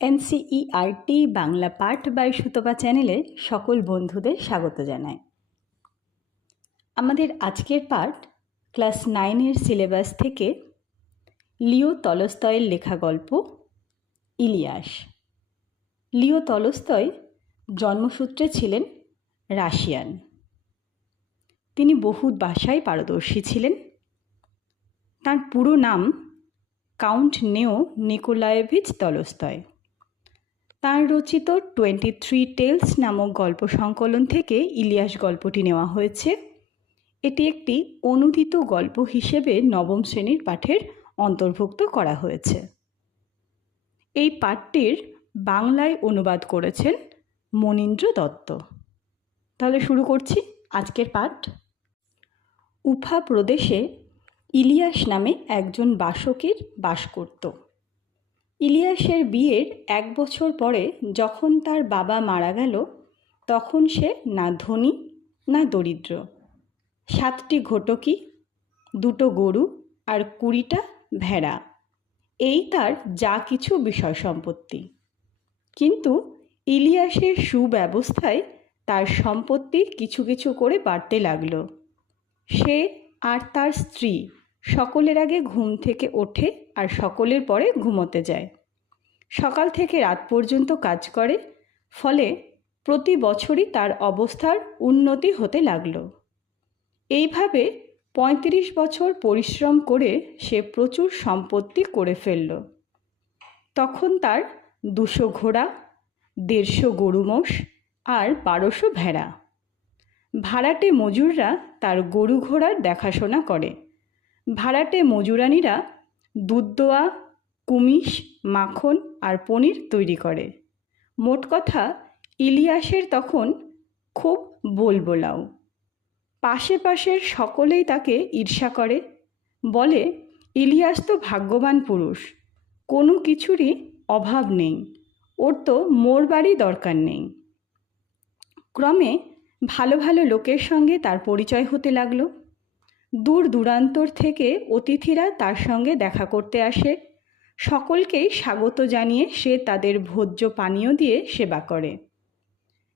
NCERT Bangla পাঠ by Sutapa চ্যানেলে সকল বন্ধুদের স্বাগত জানাই। আমাদের আজকের পাঠ ক্লাস নাইনের সিলেবাস থেকে লিও তলস্তয়ের লেখা গল্প, ইলিয়াস। লিও তলস্তয় জন্মসূত্রে ছিলেন রাশিয়ান। তিনি বহু ভাষায় পারদর্শী ছিলেন। তার পুরো নাম কাউন্ট নেও নিকোলায়েভিচ তলস্তয়। তাঁর রচিত টোয়েন্টি থ্রি টেলস নামক গল্প সংকলন থেকে ইলিয়াস গল্পটি নেওয়া হয়েছে। এটি একটি অনুদিত গল্প হিসেবে নবম শ্রেণির পাঠের অন্তর্ভুক্ত করা হয়েছে। এই পাঠটির বাংলায় অনুবাদ করেছেন মনীন্দ্র দত্ত। তাহলে শুরু করছি আজকের পাঠ। উফা প্রদেশে ইলিয়াস নামে একজন বাসকের বাস করত। ইলিয়াসের বিয়ের এক বছর পরে যখন তার বাবা মারা গেল, তখন সে না ধনী, না দরিদ্র। সাতটি ঘটকি, দুটো গরু আর কুড়িটা ভেড়া। এই তার যা কিছু বিষয় সম্পত্তি। কিন্তু ইলিয়াসের সুব্যবস্থায় তার সম্পত্তি কিছু কিছু করে বাড়তে লাগল। সে আর তার স্ত্রী সকলের আগে ঘুম থেকে ওঠে আর সকলের পরে ঘুমোতে যায়। সকাল থেকে রাত পর্যন্ত কাজ করে, ফলে প্রতি বছরই তার অবস্থার উন্নতি হতে লাগল। এইভাবে পঁয়ত্রিশ বছর পরিশ্রম করে সে প্রচুর সম্পত্তি করে ফেলল। তখন তার দুশো ঘোড়া, দেড়শো গরু মোষ আর বারোশো ভেড়া। ভাড়াটে মজুররা তার গরু ঘোড়ার দেখাশোনা করে। ভাড়াটে মজুরানিরা দুধ দোয়া কুমিশ, মাখন আর পনির তৈরি করে। মোট কথা, ইলিয়াসের তখন খুব বলবোলাও। পাশে পাশের সকলেই তাকে ঈর্ষা করে, বলে, ইলিয়াস তো ভাগ্যবান পুরুষ, কোনো কিছুরই অভাব নেই, ওর তো মোর বাড়ি দরকার নেই। ক্রমে ভালো ভালো লোকের সঙ্গে তার পরিচয় হতে লাগল। দূর দূরান্তর থেকে অতিথিরা তার সঙ্গে দেখা করতে আসে সকলকেই স্বাগত জানিয়ে সে তাদের ভোজ্য পানীয় দিয়ে সেবা করে।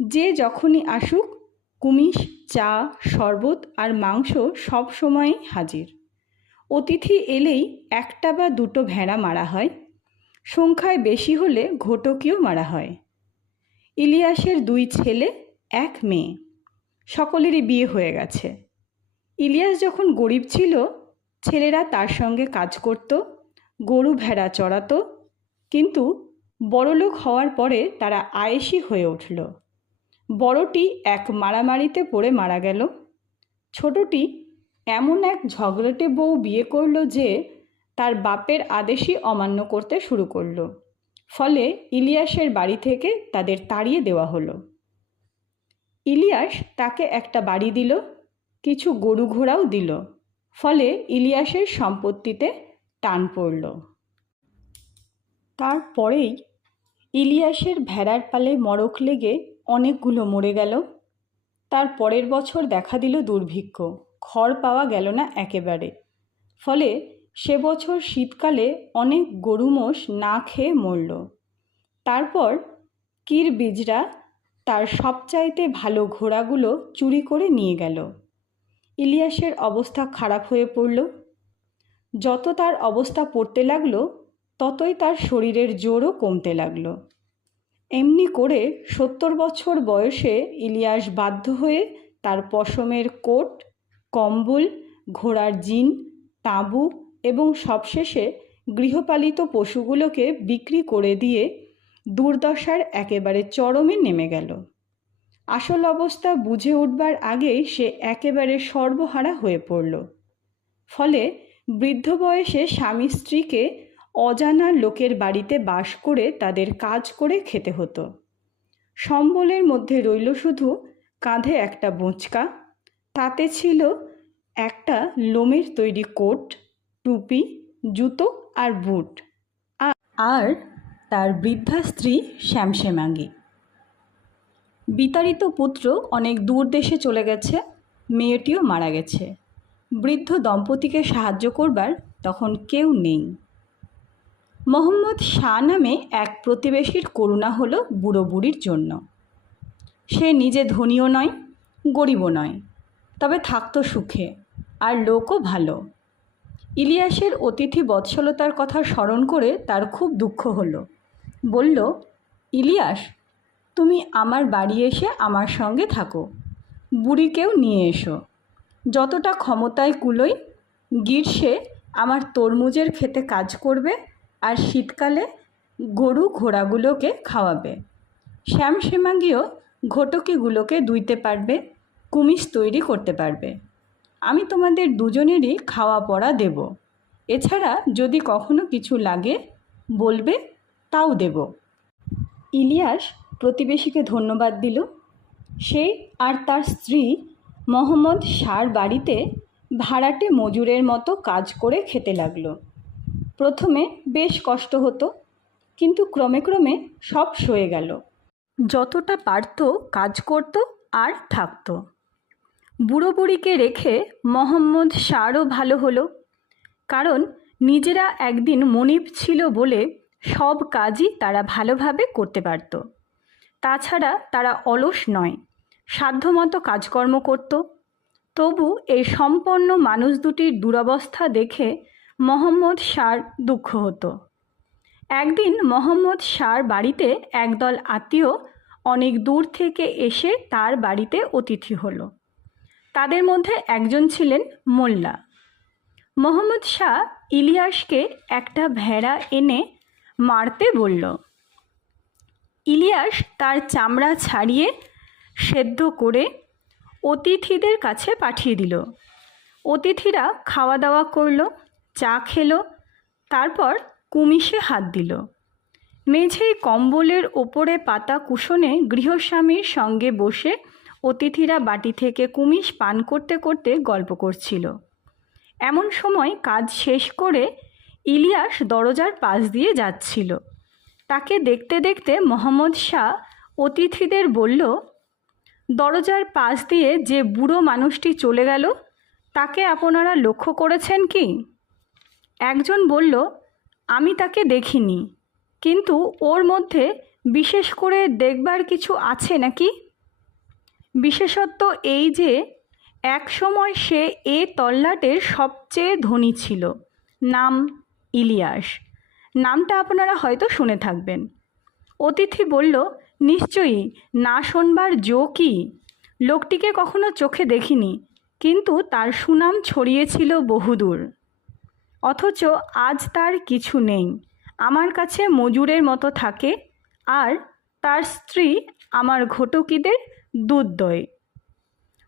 যে যখনই আসুক, কুমিশ, চা, শরবত আর মাংস সব সময়ই হাজির। অতিথি এলেই একটা বা দুটো ভেড়া মারা হয়, সংখ্যায় বেশি হলে ঘটকিও মারা হয়। ইলিয়াসের দুই ছেলে, এক মেয়ে, সকলেরই বিয়ে হয়ে গেছে। ইলিয়াস যখন গরিব ছিল, ছেলেরা তার সঙ্গে কাজ করত গরু ভেড়া চড়াতো, কিন্তু বড়লোক হওয়ার পরে তারা আয়েসি হয়ে উঠল। বড়টি এক মারামারিতে পড়ে মারা গেল। ছোটটি এমন এক ঝগড়াটে বউ বিয়ে করল যে তার বাপের আদেশই অমান্য করতে শুরু করল। ফলে ইলিয়াসের বাড়ি থেকে তাদের তাড়িয়ে দেওয়া হলো। ইলিয়াস তাকে একটা বাড়ি দিল, কিছু গরু ঘোড়াও দিল। ফলে ইলিয়াসের সম্পত্তিতে টান পড়ল। তারপরেই ইলিয়াসের ভেড়ার পালে মরক লেগে অনেকগুলো মরে গেল। তার পরের বছর দেখা দিল দুর্ভিক্ষ, খড় পাওয়া গেল না একেবারে। ফলে সে বছর শীতকালে অনেক গরু মোষ না খেয়ে মরল। তারপর কির বীজরা তার সবচাইতে ভালো ঘোড়াগুলো চুরি করে নিয়ে গেল। ইলিয়াসের অবস্থা খারাপ হয়ে পড়ল। যত তার অবস্থা পড়তে লাগল, ততই তার শরীরের জোরও কমতে লাগল। এমনি করে সত্তর বছর বয়সে ইলিয়াস বাধ্য হয়ে তার পশমের কোট, কম্বল, ঘোড়ার জিন, তাঁবু এবং সবশেষে গৃহপালিত পশুগুলোকে বিক্রি করে দিয়ে দুর্দশার একেবারে চরমে নেমে গেল। আসল অবস্থা বুঝে উঠবার আগেই সে একেবারে সর্বহারা হয়ে পড়ল। ফলে বৃদ্ধ বয়সে স্বামী স্ত্রীকে অজানা লোকের বাড়িতে বাস করে তাদের কাজ করে খেতে হতো। সম্বলের মধ্যে রইল শুধু কাঁধে একটা বোঁচকা, তাতে ছিল একটা লোমের তৈরি কোট, টুপি, জুতো আর বুট। আর তার বৃদ্ধা স্ত্রী শ্যামশ্যামাঙ্গী বিতাড়িত পুত্র অনেক দূর দেশে চলে গেছে, মেয়েটিও মারা গেছে। বৃদ্ধ দম্পতিকে সাহায্য করবার তখন কেউ নেই। মোহাম্মদ শাহ নামে এক প্রতিবেশীর করুণা হলো বুড়ো বুড়ির জন্য। সে নিজে ধনীও নয়, গরিবও নয়, তবে থাকতো সুখে আর লোকও ভালো। ইলিয়াসের অতিথি বৎসলতার কথা স্মরণ করে তার খুব দুঃখ হলো। বলল, ইলিয়াস, তুমি আমার বাড়ি এসে আমার সঙ্গে থাকো। বুড়িকেও নিয়ে এসো। যতটা ক্ষমতায় কুলোই গ্রীষ্মে আমার তরমুজের খেতে কাজ করবে আর শীতকালে গরু ঘোড়াগুলোকে খাওয়াবে। শ্যামশ্যামাগিও ঘটকিগুলোকে দুইতে পারবে কুমিজ তৈরি করতে পারবে। আমি তোমাদের দুজনেরই খাওয়া পড়া দেব। এছাড়া যদি কখনো কিছু লাগে, বলবে, তাও দেব। ইলিয়াস প্রতিবেশীকে ধন্যবাদ দিল। সে আর তার স্ত্রী মোহাম্মদ শাহর বাড়িতে ভাড়াটে মজুরের মতো কাজ করে খেতে লাগল। প্রথমে বেশ কষ্ট হতো, কিন্তু ক্রমে ক্রমে সব সয়ে গেল। যতটা পারত কাজ করত আর থাকতো। বুড়ো বুড়িকে রেখে মোহাম্মদ শাহরও ভালো হলো, কারণ নিজেরা একদিন মনিব ছিল বলে সব কাজই তারা ভালোভাবে করতে পারত। তাছাড়া তারা অলস নয়। সাধ্যমতো কাজকর্ম করত। তবু এই সম্পন্ন মানুষ দুটির দুরবস্থা দেখে মোহাম্মদ শাহর দুঃখ হতো। একদিন মোহাম্মদ শাহর বাড়িতে একদল আত্মীয় অনেক দূর থেকে এসে তার বাড়িতে অতিথি হলো। তাদের মধ্যে একজন ছিলেন মোল্লা। মোহাম্মদ শাহ ইলিয়াসকে একটা ভেড়া এনে মারতে বলল। ইলিয়াস তার চামড়া ছাড়িয়ে সেদ্ধ করে অতিথিদের কাছে পাঠিয়ে দিল। অতিথিরা খাওয়া দাওয়া করল, চা খেলো, তারপর কুমিশে হাত দিল। মেঝেই কম্বলের ওপরে পাতা কুশনে গৃহস্বামীর সঙ্গে বসে অতিথিরা বাটি থেকে কুমিশ পান করতে করতে গল্প করছিল। এমন সময় কাজ শেষ করে ইলিয়াস দরজার পাশ দিয়ে যাচ্ছিল। তাকে দেখতে দেখতে মোহাম্মদ শাহ অতিথিদের বলল দরজার পাশ দিয়ে যে বুড়ো মানুষটি চলে গেল, তাকে আপনারা লক্ষ্য করেছেন কি? একজন বলল, আমি তাকে দেখিনি। কিন্তু ওর মধ্যে বিশেষ করে দেখবার কিছু আছে নাকি? বিশেষত্ব এই যে, এক সময় সে এ তল্লাটের সবচেয়ে ধনী ছিল, নাম ইলিয়াস। নামটা আপনারা হয়তো শুনে থাকবেন। অতিথি বলল, নিশ্চয়ই, না শোনবার জো কি? লোকটিকে কখনো চোখে দেখিনি, কিন্তু তার সুনাম ছড়িয়েছিল বহুদূর। অথচ আজ তার কিছু নেই, আমার কাছে মজুরের মতো থাকে, আর তার স্ত্রী আমার ঘটকিদের দুধ দই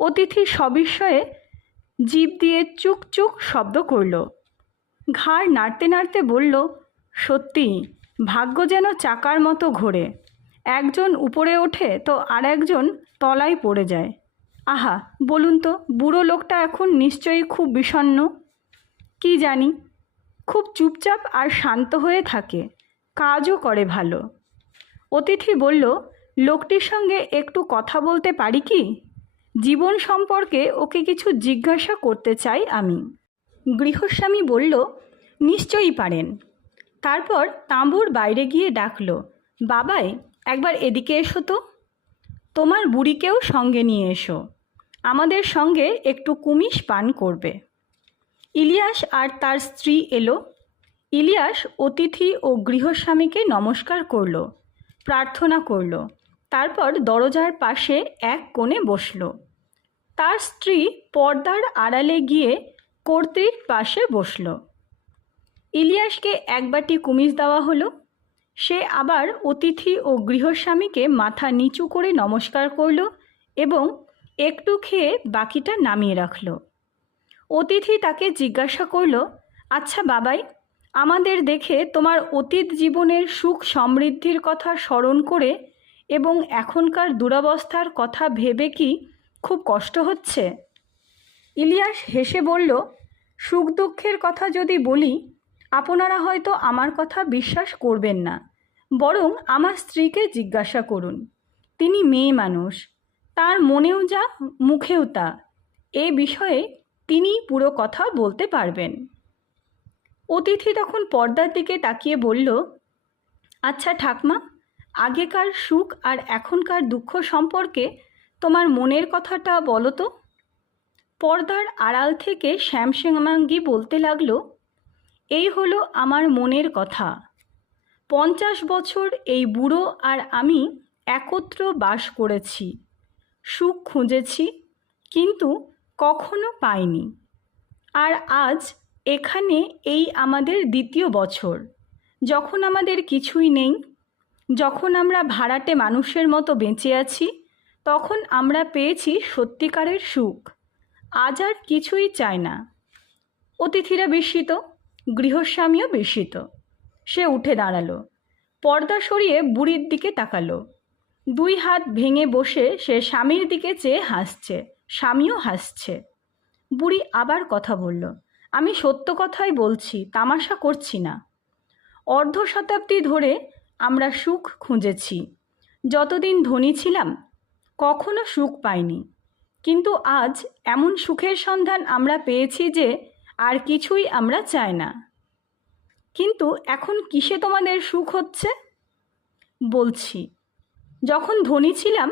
অতিথি সবিস্ময়ে জীব দিয়ে চুক চুক শব্দ করল। ঘাড় নাড়তে নাড়তে বলল, সত্যি ভাগ্য যেন চাকার মতো ঘোরে। একজন উপরে ওঠে তো আর একজন তলায় পড়ে যায়। আহা, বলুন তো, বুড়ো লোকটা এখন নিশ্চয়ই খুব বিষণ্ণ? কি জানি, খুব চুপচাপ আর শান্ত হয়ে থাকে, কাজও করে ভালো। অতিথি বলল, লোকটির সঙ্গে একটু কথা বলতে পারি কি? জীবন সম্পর্কে ওকে কিছু জিজ্ঞাসা করতে চাই আমি। গৃহস্বামী বলল, নিশ্চয়ই পারেন। তারপর তাঁবুর বাইরে গিয়ে ডাকল, বাবাই, একবার এদিকে এসো তো। তোমার বুড়িকেও সঙ্গে নিয়ে এসো। আমাদের সঙ্গে একটু কুমিশ পান করবে। ইলিয়াস আর তার স্ত্রী এলো। ইলিয়াস অতিথি ও গৃহস্বামীকে নমস্কার করল, প্রার্থনা করল, তারপর দরজার পাশে এক কোণে বসল। তার স্ত্রী পর্দার আড়ালে গিয়ে কর্ত্রীর পাশে বসল। ইলিয়াসকে এক বাটি কুমিজ দেওয়া হলো। সে আবার অতিথি ও গৃহস্বামীকে মাথা নিচু করে নমস্কার করল এবং একটু খেয়ে বাকিটা নামিয়ে রাখল। অতিথি তাকে জিজ্ঞাসা করল আচ্ছা বাবাই, আমাদের দেখে তোমার অতীত জীবনের সুখ সমৃদ্ধির কথা স্মরণ করে এবং এখনকার দুরবস্থার কথা ভেবে কি খুব কষ্ট হচ্ছে? ইলিয়াস হেসে বলল, সুখ দুঃখের কথা যদি বলি আপনারা হয়তো আমার কথা বিশ্বাস করবেন না, বরং আমার স্ত্রীকে জিজ্ঞাসা করুন। তিনি মেয়ে মানুষ, তার মনেও যা, মুখেও তা। এ বিষয়ে তিনি পুরো কথা বলতে পারবেন। অতিথি তখন পর্দার দিকে তাকিয়ে বলল আচ্ছা ঠাকমা, আগেকার সুখ আর এখনকার দুঃখ সম্পর্কে তোমার মনের কথাটা বলো তো। পর্দার আড়াল থেকে শ্যামসেমাঙ্গি বলতে লাগল এই হলো আমার মনের কথা। পঞ্চাশ বছর এই বুড়ো আর আমি একত্র বাস করেছি। সুখ খুঁজেছি, কিন্তু কখনো পাইনি। আর আজ এখানে এই আমাদের দ্বিতীয় বছর। যখন আমাদের কিছুই নেই, যখন আমরা ভাড়াটে মানুষের মতো বেঁচে আছি, তখন আমরা পেয়েছি সত্যিকারের সুখ। আজ আর কিছুই চায় না। অতিথিরা বিস্মিত গৃহস্বামীও বিস্মিত। সে উঠে দাঁড়াল। পর্দা সরিয়ে বুড়ির দিকে তাকালো। দুই হাত ভেঙে বসে সে স্বামীর দিকে চেয়ে হাসছে, স্বামীও হাসছে। বুড়ি আবার কথা বলল, আমি সত্য কথাই বলছি, তামাশা করছি না। অর্ধ শতাব্দী ধরে আমরা সুখ খুঁজেছি। যতদিন ধনী ছিলাম, কখনো সুখ পাইনি। কিন্তু আজ এমন সুখের সন্ধান আমরা পেয়েছি যে আর কিছুই আমরা চাই না। কিন্তু এখন কিসে তোমাদের সুখ হচ্ছে? বলছি, যখন ধনী ছিলাম,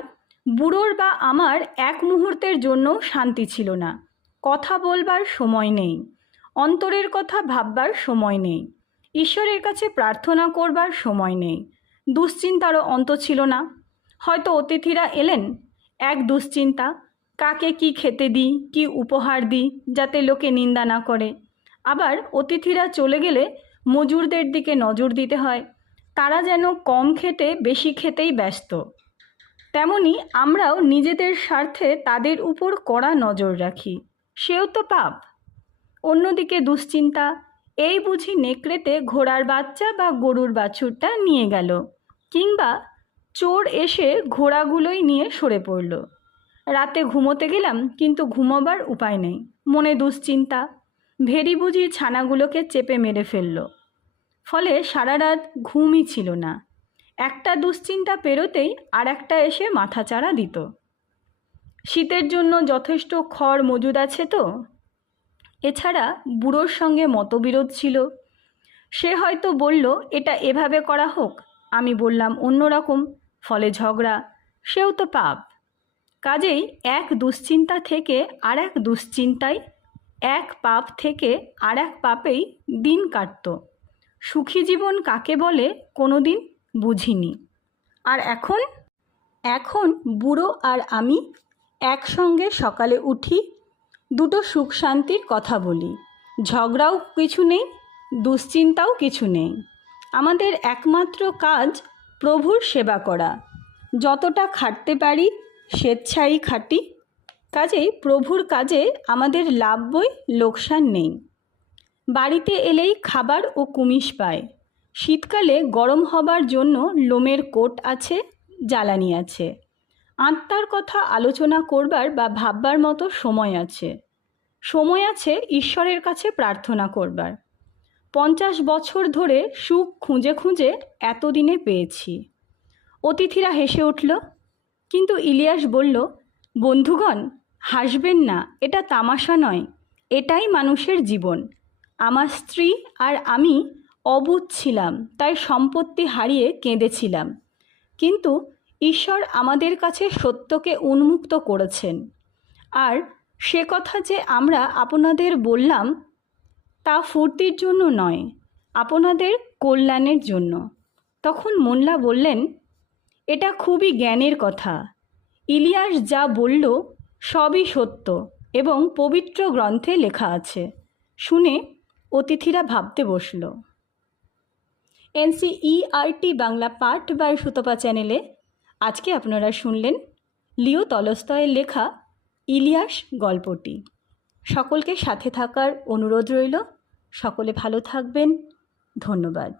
বুড়োর বা আমার এক মুহূর্তের জন্য শান্তি ছিল না। কথা বলবার সময় নেই, অন্তরের কথা ভাববার সময় নেই, ঈশ্বরের কাছে প্রার্থনা করবার সময় নেই। দুশ্চিন্তারও অন্ত ছিল না। হয়তো অতিথিরা এলেন, এক দুশ্চিন্তা কাকে কি খেতে দিই, কি উপহার দিই, যাতে লোকে নিন্দা না করে। আবার অতিথিরা চলে গেলে মজুরদের দিকে নজর দিতে হয়। তারা যেন কম খেতে বেশি খেতেই ব্যস্ত। তেমনি আমরাও নিজেদের স্বার্থে তাদের উপর কড়া নজর রাখি। সেও তো পাপ। অন্যদিকে দুশ্চিন্তা, এই বুঝি নেকড়েতে ঘোড়ার বাচ্চা বা গরুর বাছুরটা নিয়ে গেল, কিংবা চোর এসে ঘোড়াগুলোই নিয়ে সরে পড়ল। রাতে ঘুমোতে গেলাম, কিন্তু ঘুমোবার উপায় নেই। মনে দুশ্চিন্তা। ভেরি বুঝি ছানাগুলোকে চেপে মেরে ফেলল। ফলে সারা রাত ঘুমই ছিল না। একটা দুশ্চিন্তা পেরোতেই আর একটা এসে মাথাচাড়া দিত। শীতের জন্য যথেষ্ট খড় মজুদ আছে তো? এছাড়া বুড়োর সঙ্গে মতবিরোধ ছিল। সে হয়তো বলল, এটা এভাবে করা হোক। আমি বললাম, অন্যরকম, ফলে ঝগড়া। সেও তো পাপ। কাজেই এক দুশ্চিন্তা থেকে আর এক দুশ্চিন্তায়, এক পাপ থেকে আর এক পাপেই দিন কাটত। সুখী জীবন কাকে বলে কোনো দিন বুঝিনি। আর এখন? এখন বুড়ো আর আমি একসঙ্গে সকালে উঠি, দুটো সুখ শান্তির কথা বলি। ঝগড়াও কিছু নেই, দুশ্চিন্তাও কিছু নেই। আমাদের একমাত্র কাজ প্রভুর সেবা করা। যতটা খাটতে পারি স্বেচ্ছাই খাটি। কাজেই প্রভুর কাজে আমাদের লাভ বই লোকসান নেই। বাড়িতে এলেই খাবার ও কুমিশ পায়। শীতকালে গরম হবার জন্য লোমের কোট আছে, জ্বালানি আছে। আত্মার কথা আলোচনা করবার বা ভাববার মতো সময় আছে। সময় আছে ঈশ্বরের কাছে প্রার্থনা করবার। পঞ্চাশ বছর ধরে সুখ খুঁজে খুঁজে এতদিনে পেয়েছি। অতিথিরা হেসে উঠল কিন্তু ইলিয়াস বলল, বন্ধুগণ, হাসবেন না, এটা তামাশা নয়, এটাই মানুষের জীবন। আমার স্ত্রী আর আমি অবুধ ছিলাম, তাই সম্পত্তি হারিয়ে কেঁদেছিলাম। কিন্তু ঈশ্বর আমাদের কাছে সত্যকে উন্মুক্ত করেছেন। আর সে কথা যে আমরা আপনাদের বললাম, তা ফুর্তির জন্য নয়, আপনাদের কল্যাণের জন্য। তখন মোল্লা বললেন এটা খুবই জ্ঞানের কথা। ইলিয়াস যা বলল সবই সত্য এবং পবিত্র গ্রন্থে লেখা আছে। শুনে অতিথিরা ভাবতে বসল। এনসিইআরটি বাংলা পাঠ বাই সুতপা চ্যানেলে আজকে আপনারা শুনলেন লিও তলস্তয়ের লেখা ইলিয়াস গল্পটি। সকলকে সাথে থাকার অনুরোধ রইল। সকলে ভালো থাকবেন। ধন্যবাদ।